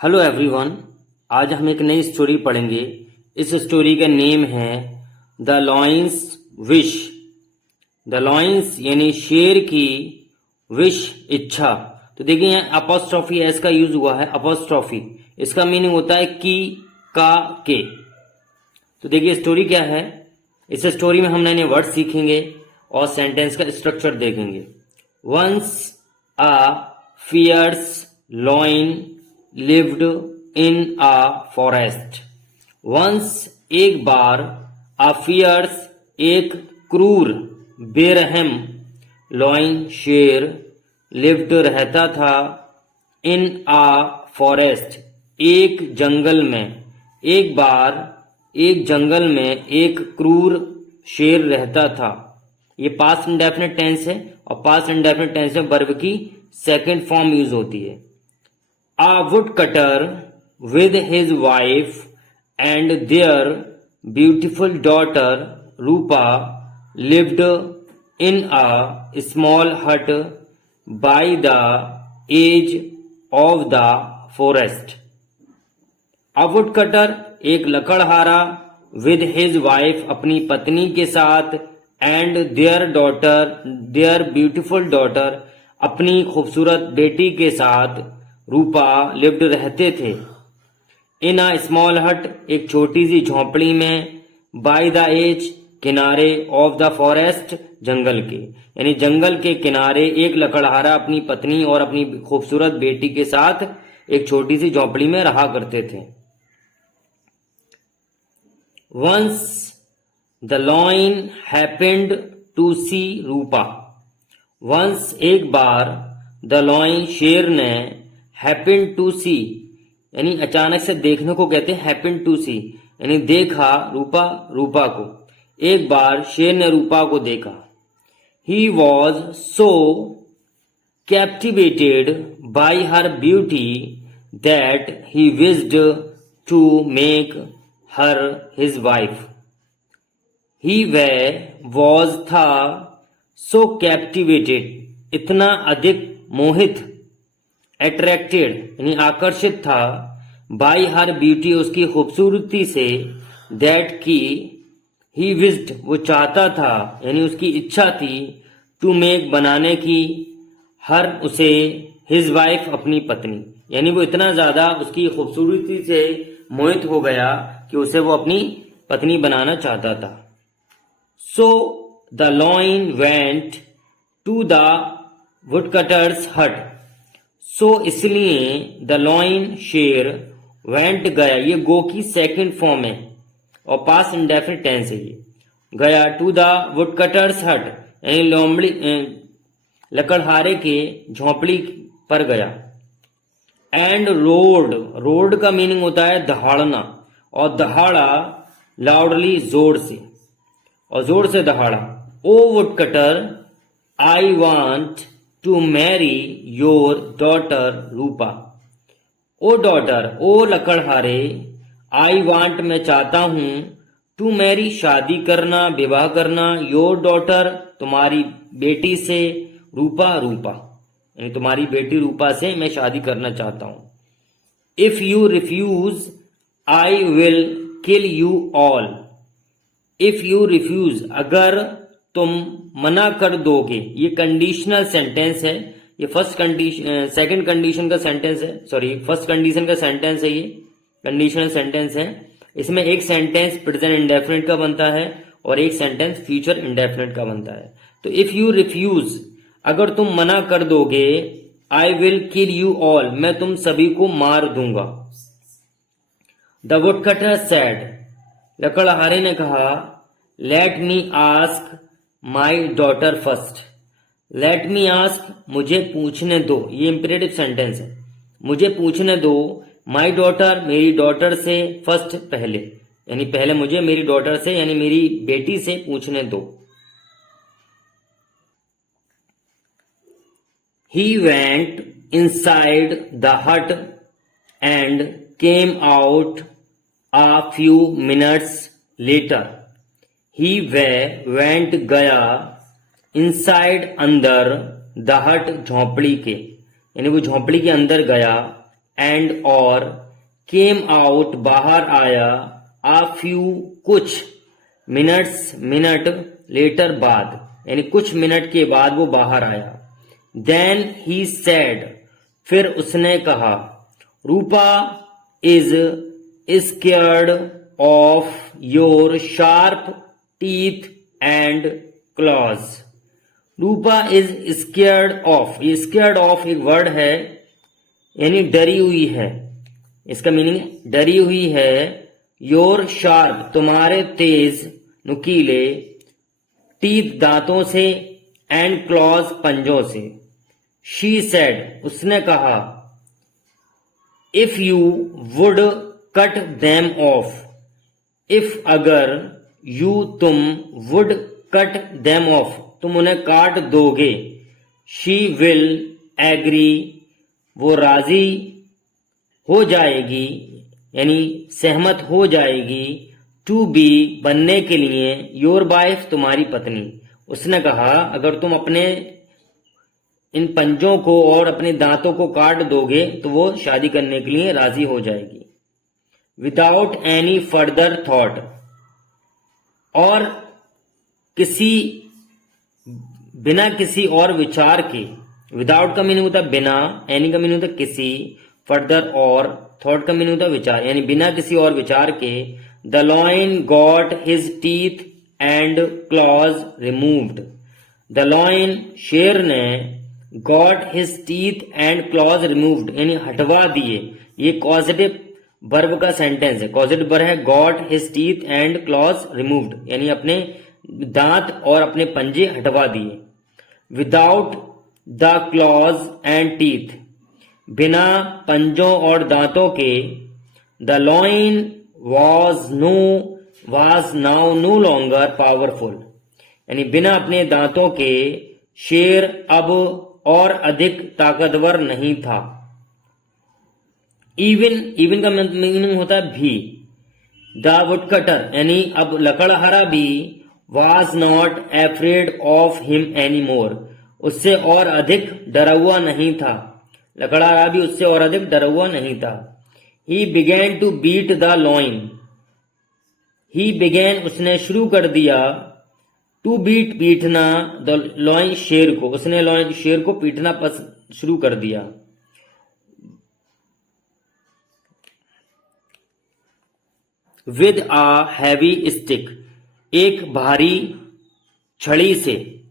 Hello everyone. आज हम एक नई स्टोरी पढ़ेंगे। इस स्टोरी का नेम है the lions wish. The lions यानी शेर की विश, इच्छा। तो देखिए यहाँ अपोस्ट्रोफी एस का यूज हुआ है। अपोस्ट्रोफी इसका मीनिंग होता है की, का, के। तो देखिए स्टोरी क्या है। इस स्टोरी में हम नए नए वर्ड सीखेंगे और सेंटेंस का स्ट्रक्चर देखेंगे। Once a fierce lion lived in a forest। once एक बार, a fierce एक क्रूर, बेरहम, लॉइन शेर, lived रहता था, in a forest एक जंगल में। एक बार एक जंगल में एक क्रूर शेर रहता था। ये पास्ट इंडेफिनिट टेंस है और पास्ट इंडेफिनिट टेंस में वर्ब की सेकंड फॉर्म यूज होती है। A woodcutter with his wife and their beautiful daughter Rupa lived in a small hut by the edge of the forest। A woodcutter एक लकड़हारा with his wife अपनी पत्नी के साथ and their daughter their beautiful daughter अपनी खूबसूरत बेटी के साथ रूपा लिव्ड रहते थे। इन अ स्मॉल हट एक छोटी सी झोंपड़ी में, बाय द एज किनारे, ऑफ द फॉरेस्ट जंगल के, यानी जंगल के किनारे एक लकड़हारा अपनी पत्नी और अपनी खूबसूरत बेटी के साथ एक छोटी सी झोंपड़ी में रहा करते थे। Once the lion happened to see Rupa. Once एक बार, द लॉइन शेर ने, हैपन टू सी यानी अचानक से देखने को कहते हैं। हैपन टू सी यानी देखा, रूपा को। एक बार शेर ने रूपा को देखा। He was so captivated by her beauty that he wished to make her his wife. He was था, सो कैप्टिवेटेड इतना अधिक मोहित, अट्रैक्टेड यानी आकर्षित था, बाई हर ब्यूटी उसकी खूबसूरती से, दैट की, ही विज्ड वो चाहता था यानी उसकी इच्छा थी, टू मेक बनाने की, हर उसे, हिज वाइफ अपनी पत्नी, यानी वो इतना ज्यादा उसकी खूबसूरती से मोहित हो गया कि उसे वो अपनी पत्नी बनाना चाहता था। So the lion went to the woodcutter's hut. So इसलिए द लॉइन शेर, वेंट गया, ये गो की सेकंड फॉर्म है और पास्ट इंडेफिनिट टेंस है। ये गया टू द वुडकटर्स हट यानी लोमड़ी लकड़हारे के झोंपड़ी पर गया। एंड रोड का मीनिंग होता है दहाड़ना, और दहाड़ा लाउडली जोर से, और जोर से दहाड़ा। Oh woodcutter I want to marry your daughter Rupa. Oh daughter, oh लकड़हारे, आई वांट मैं चाहता हूं, टू मैरी शादी करना, विवाह करना, योर डॉटर तुम्हारी बेटी से, रूपा यानी तुम्हारी बेटी रूपा से मैं शादी करना चाहता हूं। If you refuse I will kill you all. If you refuse अगर तुम मना कर दोगे, ये कंडीशनल सेंटेंस है। ये सेकंड कंडीशन का सेंटेंस है, सॉरी फर्स्ट कंडीशन का सेंटेंस है। ये कंडीशनल सेंटेंस है। इसमें एक सेंटेंस प्रेजेंट इंडेफिनिट का बनता है और एक सेंटेंस फ्यूचर इंडेफिनिट का बनता है। तो इफ यू रिफ्यूज अगर तुम मना कर दोगे, आई विल किल यू ऑल मैं तुम सभी को मार दूंगा। द वुडकटर सेड लकड़हारे ने कहा, let me ask my daughter first. Let me ask मुझे पूछने दो, ये इंपेरेटिव सेंटेंस है। मुझे पूछने दो, माई डॉटर मेरी डॉटर से, फर्स्ट पहले, यानी पहले मुझे मेरी डॉटर से यानी मेरी बेटी से पूछने दो। ही वेंट इनसाइड द हट and came out a few minutes later। he went गया, inside अंदर, the hut झोंपड़ी के, यानी वो झोंपड़ी के अंदर गया, एंड और केम आउट बाहर आया आ फ्यू कुछ मिनट लेटर बाद यानी कुछ मिनट के बाद वो बाहर आया। देन ही सेड फिर उसने कहा Rupa is scared of your sharp teeth and claws. Rupa is scared of, ये स्केयर्ड ऑफ एक वर्ड है यानी डरी हुई है, इसका मीनिंग डरी हुई है। योर शार्प तुम्हारे तेज नुकीले, टीथ दांतों से, एंड क्लॉज पंजों से। शी सेड उसने कहा if you would cut them of, if अगर यू तुम वुड कट देम ऑफ तुम उन्हें काट दोगे। शी विल एग्री वो राजी हो जाएगी यानी सहमत हो जाएगी। टू बी बनने के लिए, योर वाइफ तुम्हारी पत्नी। उसने कहा अगर तुम अपने इन पंजों को और अपने दांतों को काट दोगे तो वो शादी करने के लिए राजी हो जाएगी। विदाउट एनी फर्दर थॉट, और बिना किसी और विचार के। विदाउट का मीनिंग होता है बिना, एनी का मीनिंग होता है किसी, फर्दर और, थॉट का मीनिंग होता है विचार यानी बिना किसी और विचार के। The lion got his teeth and claws removed. The lion शेर ने got his teeth and claws removed यानी हटवा दिए। ये कॉजेटिव वर्ब का सेंटेंस है। कॉजेटिव वर्ब है got his teeth and claws removed यानी अपने दांत और अपने पंजे हटवा दिए। Without the claws and teeth बिना पंजों और दांतों के। The lion was now no longer powerful यानी बिना अपने दांतों के शेर अब और अधिक ताकतवर नहीं था। इवन का मीनिंग होता है भी। द वुडकटर यानी अब लकड़हारा भी was not afraid of him anymore उससे और अधिक डरा हुआ नहीं था। लकड़हारा भी उससे और अधिक डरा हुआ नहीं था। He began to beat the loin, he began उसने शुरू कर दिया, to beat पीटना, the loin शेर को, उसने loin शेर को पीटना शुरू कर दिया। With a heavy stick एक भारी छड़ी से।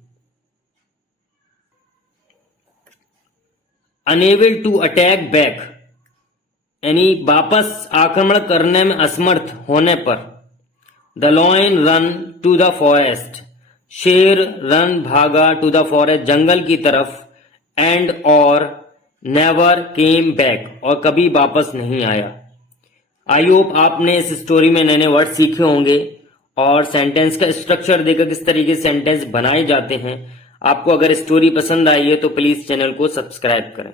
अनेबल टू अटैक बैक यानी वापस आक्रमण करने में असमर्थ होने पर। The lion run to the forest शेर रन भागा टू द फॉरेस्ट जंगल की तरफ। एंड और नेवर केम बैक और कभी वापस नहीं आया। आई होप आपने इस स्टोरी में नए नए वर्ड सीखे होंगे और सेंटेंस का स्ट्रक्चर देखकर किस तरीके से सेंटेंस बनाए जाते हैं। आपको अगर स्टोरी पसंद आई है तो प्लीज चैनल को सब्सक्राइब करें।